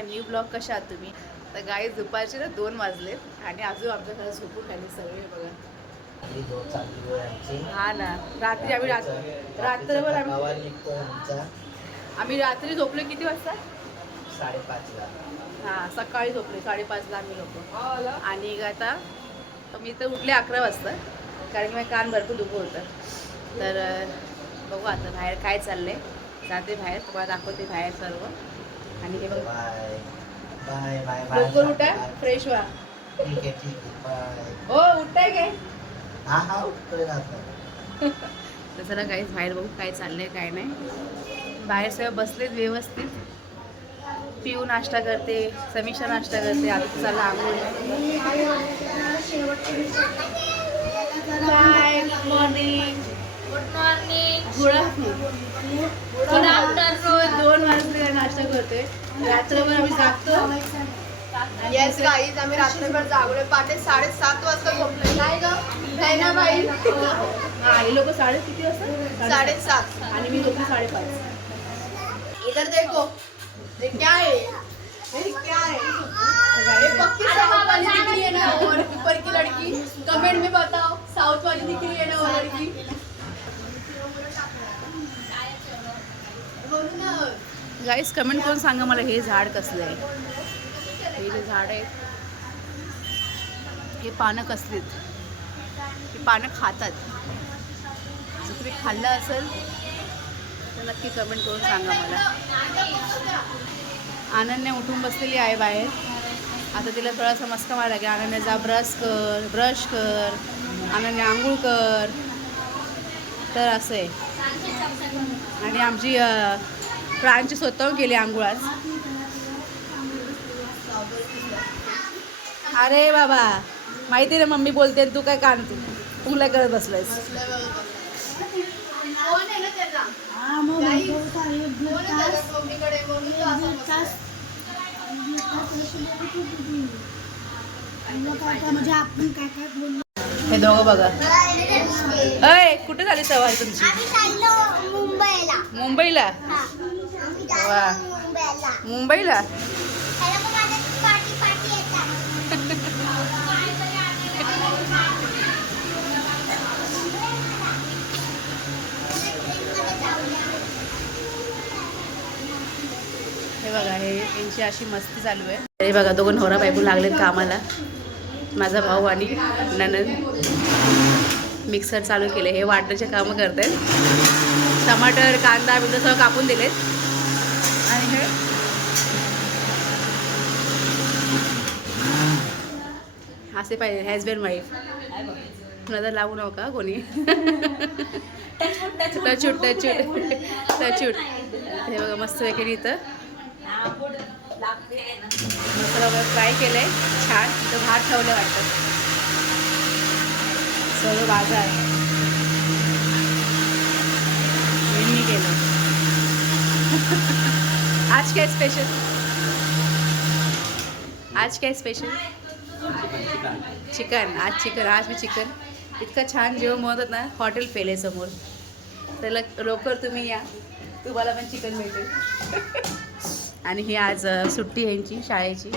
माय new blog कशा आहात तुम्ही? तर गाई दुपारचे ना दोन वाजलेत आणि अजून आमच्या घरात झोपून खाली सगळे बघा. झोप चालली आहे हा ना. रात्री आम्ही रात- रात्रभर आम्ही आम्ही रात्री झोपलो किती वाजता? साडेपाचला हां सकाळी झोपले. साडेपाचला आम्ही झोपलो. आणि आता मी तर उठले अकरा वाजता कारण की माझं कान भरपूर दुखत होतं. तर बघू आता बाहेर काय चाललंय. जाते बाहेर तुम्हाला दाखवते बाहेर सर्व. आणि हे बघ. बाय. Bye bye bye. लवकर उठा फ्रेश व्हा. ठीक आहे ठीक आहे. बाय. हो उठताय काय? हा हा उठतोय ना आता. तर चला काहीच बाहेर बघू काय चाललंय काय नाही. बाहेर सगळं बसलेत व्यवस्थित. पिऊ नाश्ता करते समीक्षा नाश्ता करते आता चला आंघोळ. Bye good morning good morning good afternoon. Good afternoon दोन वाजले. नाश्ता करतोय. रात्रभर आम्ही जागतो. येस गाईज आम्ही रात्रभर जागलोय. पहाटे साडेसात वाजता झोपलोय. काय ग. नाही ना बाई? हा हे लोक साडे किती वाजता? साडेसात. आणि मी झोपली साडेपाच. इधर देखो. ये क्या है? ये क्या है? ये पक्की साउथ वाली दिख रही है ना और ऊपर की लड़की. कमेंट में बताओ साउथ वाली दिख रही है ना वो लड़की? बोलू ना गाईस कमेंट करून सांगा मला हे झाड कसलं आहे. हे जे झाड आहे हे पानं कसलीत? हे पानं खातात. जर तुम्ही खाल्लं असेल तर नक्की कमेंट करून सांगा मला. आनंदने उठून बसलेली आहे बाहेर. आता तिला थोडासा मस्का मारा की आनंदने जा ब्रश कर ब्रश कर. आनंदने आंघोळ कर. तर असं आहे. आणि आमची प्रांची स्वतःहून केली आंघोळ आज अरे बाबा माहिती ना मम्मी बोलते तू काय कान तू? तुला करत बसलायस. म्हणजे आपण काय काय बोललो हे दोघं बघा. अय कुठे झाली सवारी तुमची? आम्ही चाललो मुंबईला. मुंबईला? हा. वा. मुंबईला? हे बघा हे यांची अशी मस्ती चालू आहे. हे बघा दोघं नवरा बायको लागलेत कामाला. माझा भाऊ आणि ननंद. मिक्सर चालू केले. हे वाटण्याचे कामं करत आहेत टमाटर कांदा बिंदा सगळं कापून दिलेत. आहे. असे पाहिजे हॅजबँड वाईफ नजर लावू नका कोणी. टचूट टचूट टचूट. हे बघा मस्त वगैरे इथं. मसाला वगैरे फ्राय केलं आहे छान. इथं भात ठेवलं वाटतं. सर्व बाजार. मी केलं आज काय स्पेशल आज काय स्पेशल चिकन. आज चिकन. आज मी चिकन. इतकं छान जेवण बनवतात ना हॉटेल पेले समोर. तर लवकर तुम्ही या. तुम्हाला पण चिकन मिळेल आणि ही आज सुट्टी यांची शाळेची.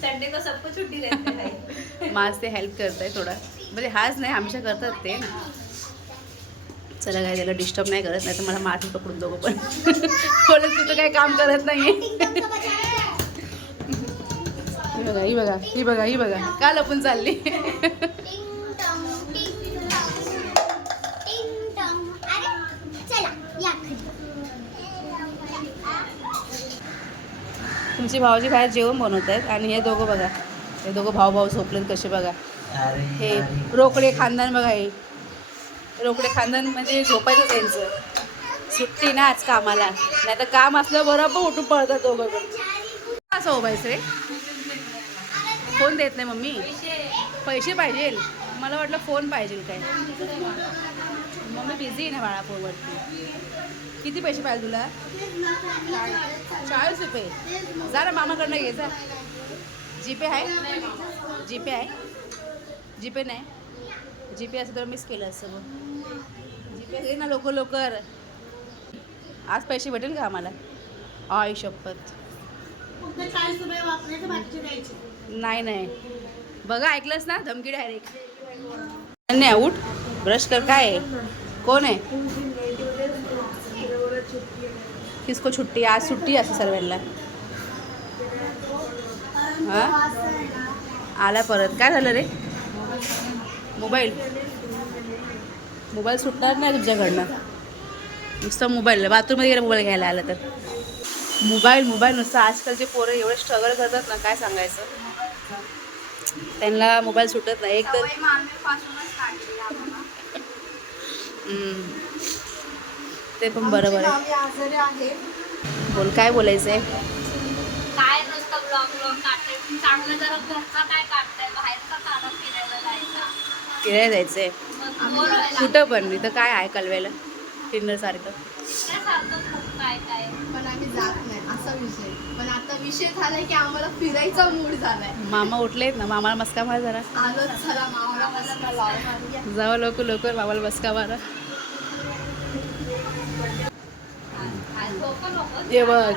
संडे को सबको छुट्टी है. आज ते हेल्प करत आहे थोडा. म्हणजे हाच नाही हमेशा करतात ते. चला काय त्याला डिस्टर्ब नाही करत नाही तर मला मारून पकडून दोघं पण. बोलत तुझं काही काम करत नाही ही बघा ही बघा ही बघा ही बघा. का लपून चालली. तुमची भाऊजी बाहेर जेवण बनवत आहेत आणि हे दोघं बघा. हे दोघं भाऊ भाऊ झोपलेत कसे बघा. हे. रोकडे खानदान बघा हे. रोकडे खानदान म्हणजे झोपायचं त्यांचं. सुट्टी ना आज कामाला. नाही तर काम असलं बरोबर उठून पळतात दोघं पण असं उभायचं रे. फोन देत नाही मम्मी. पैसे पाहिजे मला वाटलं फोन पाहिजे काय. मम्मी बिझी आहे ना बाळा फोनवरती. किती पैसे पाहिजे तुला? चाळीस रुपये. जा ना मामाकडनं घे जा. जीपे आहे? जीपे आहे? जीपे नाही. जीपे असं तर मिस केलं असं मग. ना लवकर लवकर. आज पैसे भेटेल का आम्हाला? आई शपथ. नाही नाही. बघा ऐकलंस ना? धमकी डायरेक्ट नाही उठ. ब्रश कर काय? कोण आहे? किसको छुट्टी? आज सुट्टी असते सर्वांना. हा? आला परत. काय झालं रे? मोबाईल. मोबाईल सुटणार नाही तुझ्याकडनं. नुसतं मोबाईल बाथरूममध्ये गेला मोबाईल घ्यायला आला तर. मोबाईल मोबाईल नुसतं. आजकालचे पोरं एवढे स्ट्रगल करतात ना काय सांगायचं? त्यांना मोबाईल सुटत नाही. एक तर. ते पण बरोबर आहे. बोल काय बोलायचं आहे काय नुसतं ब्लॉग ब्लॉग काढते चांगलं जरा घरचा काय काढताय? बाहेरचा काढा फिरायला जायचा. फिरायला जायचंय. कुठं पण इथं काय आहे कलवेला टिंडर सारखं. फिरण्यासारखं खूप काय काय पण आम्ही जात नाही असा विषय. पण आता विषय झालाय की आम्हाला फिरायचा मूड झालाय. मामा उठलेत ना मामाला मस्का मार जरा. आलोच मामाला. जावं लवकर लवकर मामाला मस्का मारा. ये बघ.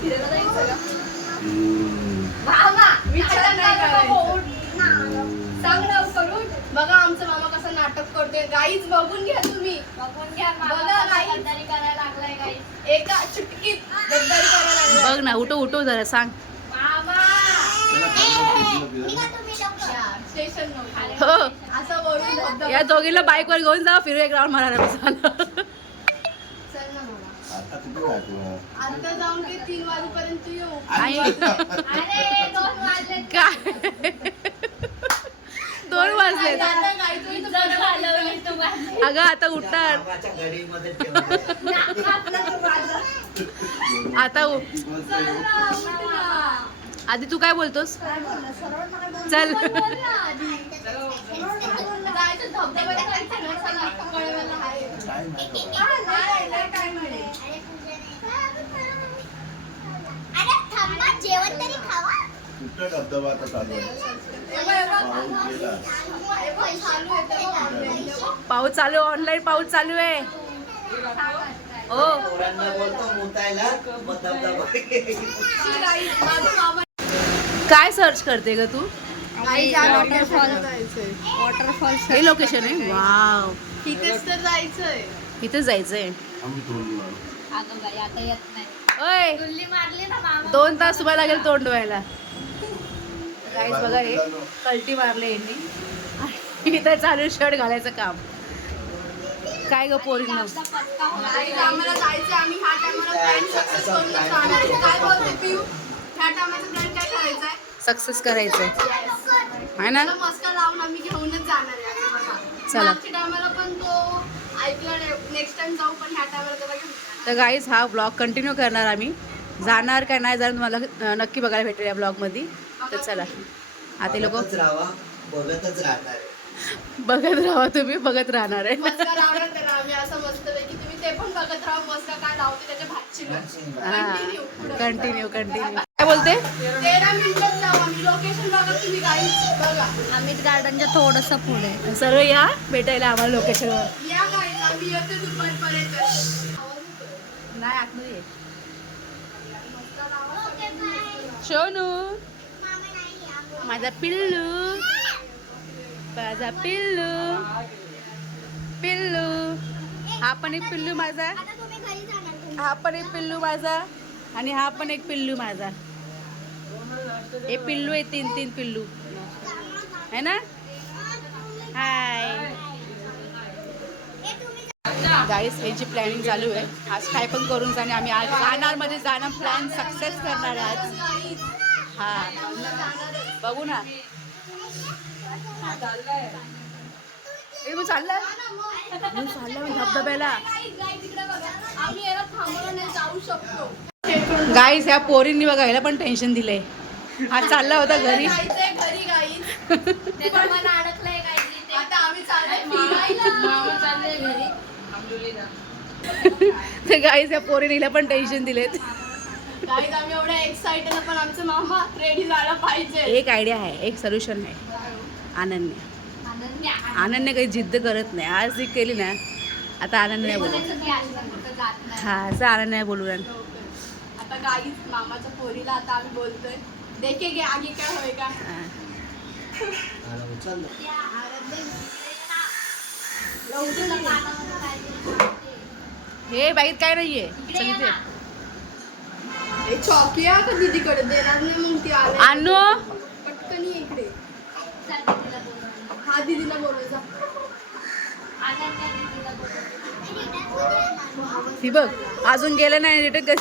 फिरायला जायचं विचार नाही करायचं. सांग ना करून. बघा आमचा मामा कसं नाटक करतोय. गाईच बघून घ्या तुम्ही. बघून घ्या बघा मामा बाई. गद्दारी करायला लागलाय काही एका चुटकीत गद्दारी करायला लागलाय. बघ ना उठो उठो जरा सांग. मामा. स्टेशन हो. असं धबधबा. या दोघीला बाईकवर घेऊन जा फिरू एक राऊंड मारायला आता कुठे राहतो आता जाऊन की तीन वाजेपर्यंत येऊ आई अरे दोन वाजले काय दोन वाजले आता. अगं आता उठणार ठेवलंय. आता उ- उठ ना. आधी तू काय बोलतोस चल बोल ना आधी. जायचं धबधब्याला जायचं ना, चला, कळवायला आहे. काय नाही बाबा. हा, नाही, नाही, काय म्हणे. अरे थांबा जेवण तरी खावा. कुठं धबधबा आता चालू आहे. पाऊस चालू. हे ऑनलाईन पाऊस चालू आहे. हो. काय सर्च करते ग तू? गाई, ज्या location ला जायचंय. हे लोकेशन आहे? वाव तिथेच तर जायचंय. इथेच जायचंय. आम्ही तोंड मारू. अगं बाई आता येत नाही. ओय. गुल्ली मारली ना मामा. दोन तास तुम्हाला लागेल तोंड धुवायला. काहीच बघा हे. कल्टी मारले यांनी. इथं चालू शर्ट घालायचं काम. काय ग प्लॅन सक्सेस करायचंय? आहे ना? त्याला मस्का लावून आम्ही घेऊनच जाणार आहे आता बघा. चला. मागच्या टायमाला पण तो ऐकला नेक्स्ट टाइम जाऊ पण ह्या टायमाला. तर गाईज हा ब्लॉग कंटिन्यू करणार आम्ही. जाणार काय नाही जाणार तुम्हाला नक्की बघायला भेटेल या ब्लॉगमध्ये तर चला. आता लोक बघतच राहणार. बघत राहा तुम्ही बघत राहणार आहे. मस्का लावणार त्याला आम्ही असं मस्त पैकी तुम्ही ते पण बघत राहा मस्का काय लावते त्याच्या भातची हा Continue, पुढं. कंटिन्यू कंटिन्यू काय बोलते? अमित गार्डनच्या थोडस पुढे. सर्व या भेटायला आम्हाला लोकेशनवर या गाईज आम्ही येतो दुपारपर्यंत नाही आतमध्ये शोनू माझा पिल्लू. माझा पिल्लू. पिल्लू. हा पण एक पिल्लू माझा. हा पण एक पिल्लू माझा आणि हा पण एक पिल्लू माझा. हे पिल्लू आहे तीन तीन पिल्लू है ना? हाय गाईस हे जी प्लॅनिंग चालू आहे आज काय पण करून जाणे आम्ही आज जाणारमध्ये जाणं प्लॅन सक्सेस करणार आहे आज. हा. बघू ना. ए, मग चाललाय? मी चाललाय मी धबधब्याला. आम्ही याला थांबवलं नाही जाऊ शकतो गाईस ह्या पोरींनी बघा ह्याला पण टेन्शन दिलंय. आज चालला होता घरी. घरी अडकलंय ते आता आम्ही चाललोय फिरायला तर गाईस ह्या पोरीने हिला पण टेन्शन दिलेत. गाईज आम्ही एवढ्या एक्साइटेड पण आमचं मामा रेडी झाला पाहिजे. एक आयडिया आहे एक सोल्युशन आहे. अनन्या अनन्या अनन्या काही जिद्द करत नाही. आज ती केली ना आता आनंद नाही बोलू हा असं आनंद नाही बोलू आता गाईच मामाच्या पोरीला आता आम्ही बोलतोय. देखे गे आगी काय होय का. हे बाईत काय नाहीये. चॉकी आहे का दीदीकडे? देणार नाही मग ती आले आणू पटकन ये इकडे. हा दीदीला ही बघ अजून गेलं नाही रिटर्न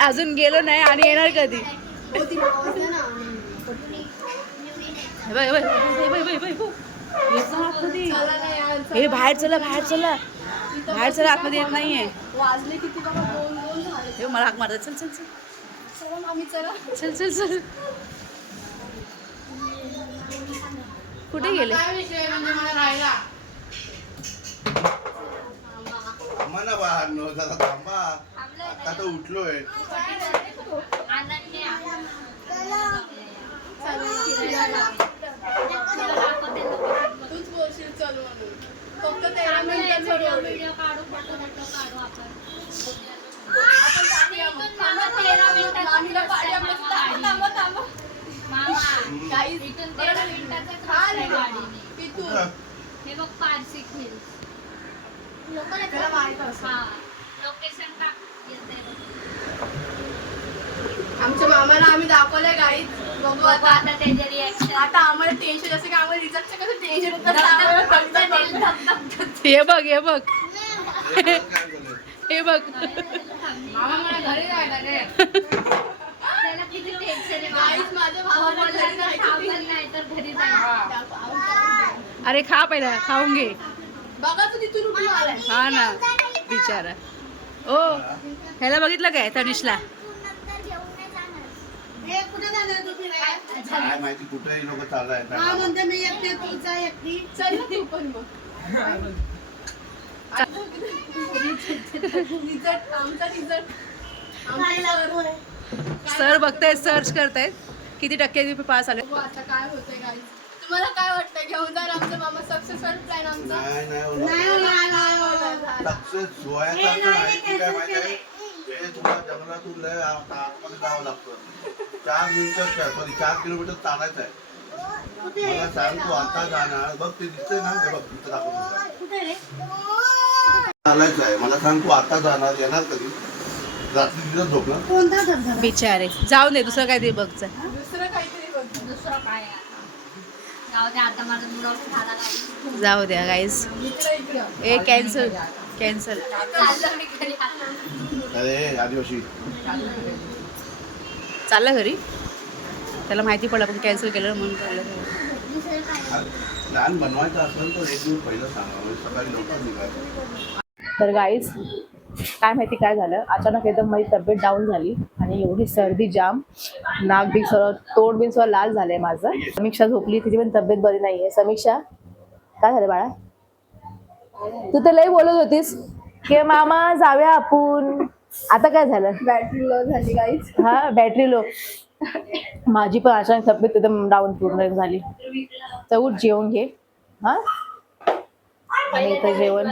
अजून गेलो नाही आणि येणार कधी? मावस आहे ना. हे बाहेर चला बाहेर चला. बाहेर चला आतमध्ये येत नाहीये. वाजले किती बाबा? दोन दोन झाले. हे मला हाक मारतात. चल चल चल. चला चला. चल चल चल. कुठे गेले? म्हणजे ना बाहेर नो जरा थांबा. आता तर उठलोय. तूच बोलशील चल म्हणून फक्त तेरा मिनिटाचा रोड आहे. आपण हा बघ पारसी हिल्स लोकेशन टाक येते. आमच्या मामाला आम्ही दाखवलंय गाईत बघू आता. आता रिॲक्शन आता आम्हाला टेन्शन असं की आम्हाला रिझल्टचं कसं टेन्शन होतं आम्हाला. हे बघ हे बघ? हे बघ. मामा मला घरी जायला रे त्याला किती टेन्शन आहे Guys, माझ्या भावाला बोलला घरी तर जायचं थांबल नाही तर घरी जायचं. अरे खा पहिला खाऊन घे. बघा तू तिथून उठून आलाय. हा ना बिचारा. ओ ह्याला बघितलं काय तनिषला हे कुठे जाणार तू फिरायला काय माहिती कुठे लोक चाललाय हा म्हणते मी एकटी तुमचा एकटी. चल ना तू पण मग. रिझल्ट आमचा रिझल्ट. सर. बघतायत सर्च करतायत किती टक्के पास आले? आता काय होतंय तुम्हाला काय वाटतं घेऊन जाणार आमचा मामा. सक्सेसफुल प्लॅन आमचा. नाही. सक्सेस व्हायचं काय माहिती हे तुला जंगलातून लय आत- आतमध्ये जावं लागतं. चार मिनिटं सॉरी चार किलोमीटर चालायचं आहे. मला सांग तू आता जाणार. बघ ते दिसतंय ना? हे बघ तिथं दाखवतो कुठे रे चालायचं आहे. मला सांग तू आता जाणार येणार कधी? रात्री तिथं झोपणार? कोणता धबधबा? बिचारे. जाऊ दे दुसरं काय ते बघचं दुसरं काहीतरी बघ दुसरं काय आहे. आता? जाऊ दे आता माझा मूड ऑफ झाला नाही जाऊ द्या गाईज ए कॅन्सल कॅन्सल. आदिवासी. चाललं घरी. त्याला माहिती पडलं पण कॅन्सल केलं म्हणून चाललं. प्लॅन बनवायचा असेल तर एक दिवस पहिलं सांगा म्हणजे सकाळी लवकर निघायचं तर गाईज काय माहिती काय झालं? अचानक एकदम माझी तब्येत डाऊन झाली आणि एवढी सर्दी जाम नाक बी सर्व तोंड बी सर्व लाल झालंय माझं. समीक्षा झोपली तिची पण तब्येत बरी नाहीये. समीक्षा काय झालं बाळा? तू तर लई बोलत होतीस. की मामा जाऊया आपण. आता काय झालं? बॅटरी लो झाली गाईज हा बॅटरी लो. माझी पण अचानक तब्येत एकदम डाऊन पूर्ण झाली. तर उठ जेवण घे. हा? आणि इथं जेवण.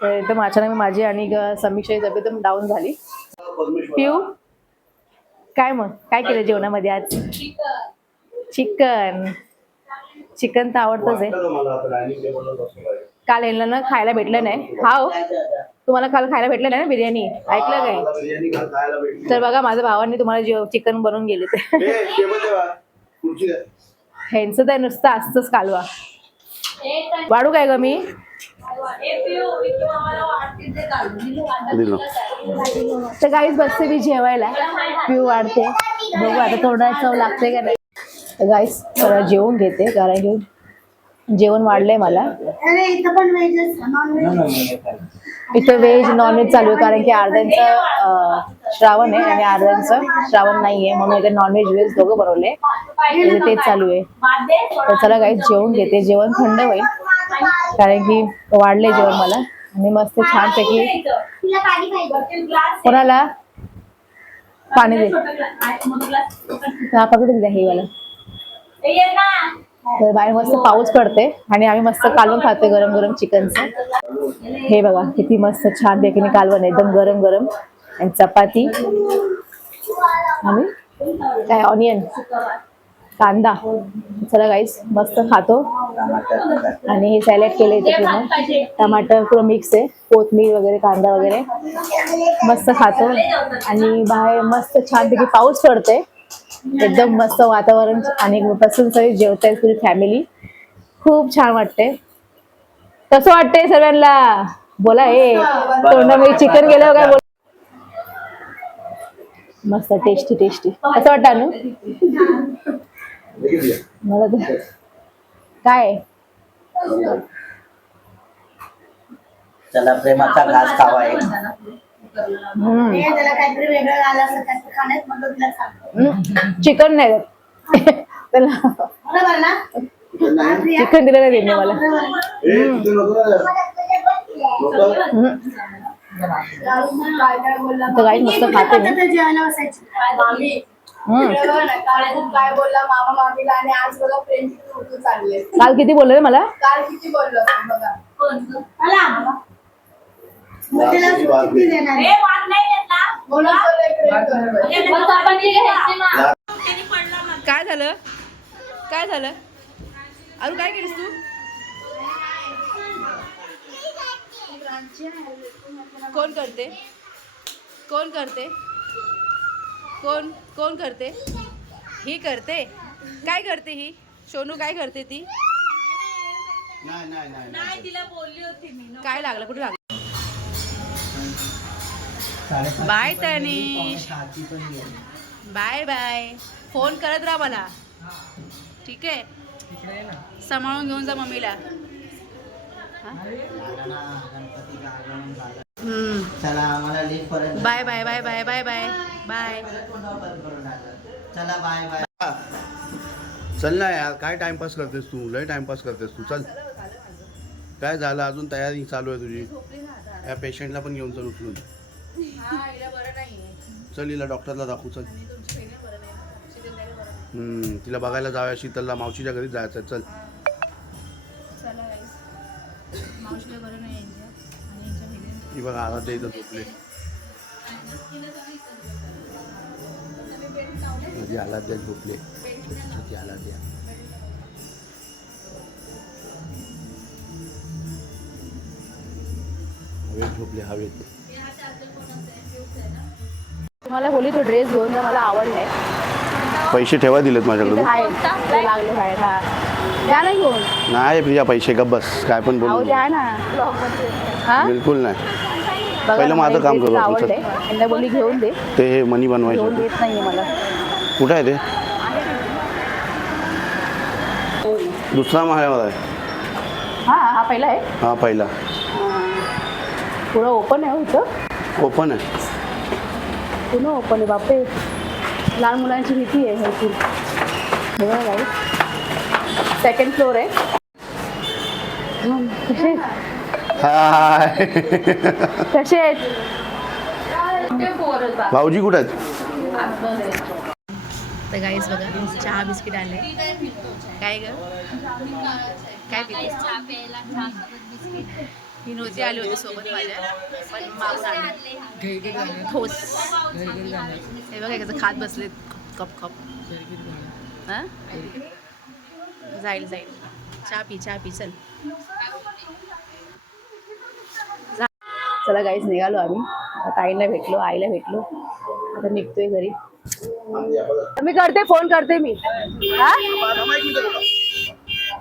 तर एकदम अचानक माझी आणि समीक्षाची तब्येत एकदम डाऊन झाली. पिऊ? काय मग? काय केलं जेवणामध्ये आज? चिकन. चिकन तर आवडतंच आहे. काल यांना ना खायला भेटलं नाही. हाव. तुम्हाला काल खायला भेटलं नाही ना बिर्याणी? ऐकलं काय. तर बघा माझ्या भावांनी तुम्हाला जेव चिकन बनवून गेले ते. ह्यांचं तर नुसतं असतंच कालवा. वाढू काय ग मी? तर काहीच बसते मी जेवायला. पिऊ वाढते. बघू आता थोडा चव लागते का नाही. गाईस थोडा जेवून घेते कारण की जेवण वाढलंय मला. अरे इथं पण व्हेज नॉनव्हेज चालू आहे कारण की अर्ध्यांचं श्रावण आहे आणि अर्ध्यांचं श्रावण नाहीये म्हणून इथे नॉनव्हेज व्हेज दोघं बनवले. तेच चालू आहे. तर चला काही जेवण घेते. जेवण थंड होईल कारण की वाढले जेवण मला. आणि मस्त छानपैकी तुला पाणी पाहिजे. कोणाला? पाणी दे. हा पकडून द्या हे वाला. तर बाहेर मस्त पाऊस पडते आणि आम्ही मस्त कालवण खातोय गरम गरम चिकनचं. हे बघा किती मस्त छान पैकीने कालवण एकदम गरम गरम. आणि चपाती. आणि काय ऑनियन. कांदा. चला गाईस मस्त खातो. आणि हे सॅलड केले पूर्ण. टमाटर पूर्ण मिक्स आहे. कोथमीर वगैरे कांदा वगैरे. मस्त खातो. आणि बाहेर मस्त छानपैकी पाऊस पडते एकदम मस्त वातावरण आणि बसून सगळी जेवतायत पुरी फॅमिली खूप छान वाटते कसं वाटतंय सगळ्यांना? बोला हे. तोंडामध्ये चिकन गेलं काय बोल मस्त टेस्टी टेस्टी कसं वाटतं अनु? मला तर काय? चला प्रेमाचा घास खावा एक हम्म. हे त्याला काहीतरी वेगळं आलं असं त्याचं खाण्यात म्हणलं तुला सांगतो. चिकन नाही देत. त्याला बरोबर ना? चिकन दिलं नाही त्यांनी मला. काय काय बोलला. तर काही मस्त खाते. मी आता जेवायला बसायची? मामी. हम्म. इकडे बघा ना, काल खूप काय बोलला मामा मामीला आणि आज फ्रेंड चालले. काल किती बोलले रे मला? काल किती बोललो आपण बघा. मला काय झालं? काय झालं? अरू काय केलीस तू? कोण करते? कोण करते? कोण कोण करते? ही करते? काय करते ही? सोनू काय करते ती? नाही नाही नाही नाही. काय लागलं? कुठे लागलं? Bye Tanish. Bye bye. Phone करत राहा मला. ठीक आहे. सांभाळून घेऊन जा मम्मीला. Bye bye bye bye bye bye. Bye. चला बाय बाय. चल ना यार काय टाइमपास करतेस तू? लय टाइमपास करतेस तू. चल. काय झालं? अजून तयारी चालू आहे तुझी. या पेशंटला पण घेऊन चल उचलून. चल हिला डॉक्टरला दाखवू चल. हम्म, तिला बघायला जाऊया शीतलला मावशीच्या घरी जायचं चल. ही. बघा आराध्या इथं झोपले. माझी आराध्या झोपले. छोटी छोटी आराध्या. हवेत झोपले हवेत. मला तो ड्रेस घेऊन जा मला आवडलाय पैसे ठेवा दिलेत माझ्याकडून. आहे ते लागले बाहेर हा. द्या ना घेऊन. नाही प्रिया पैसे गप बस. काय पण अहो बोलू द्या ना. हा? बिलकुल नाही. बघा पहिलं ना, माझं मला काम करू आपण, चल. आवडलंय यांना बोलली घेऊन दे. ते हे मनी बनवायचे घेऊन होते. देत नाहीये मला. कुठं आहे ते? दुसरा माळ्यावर आहे. हा हा पहिला आहे. हा पहिला. पुढं ओपन आहे हो ओपन आहे. पुन्हा ओपन आहे बापरे लहान मुलांची भीती आहे हे गाई सेकंड फ्लोर आहे. हं, कसे? आहेत? हाय कसे आहेत? भाऊजी कुठे आहेत? तर गाईस बघा चहा बिस्किट आले. काय ग? काय पिते ही नव्हती आली होती सोबत माझ्या पण मागून आली ठोस. हे बघा कसं खात बसलेत. Cup cup. हा? जाईल जाईल. चहा पी चहा पी. चल. चला गाईस निघालो आम्ही. आता आईला भेटलो आईला भेटलो. आता निघतोय घरी. मी करते फोन करते मी. हा.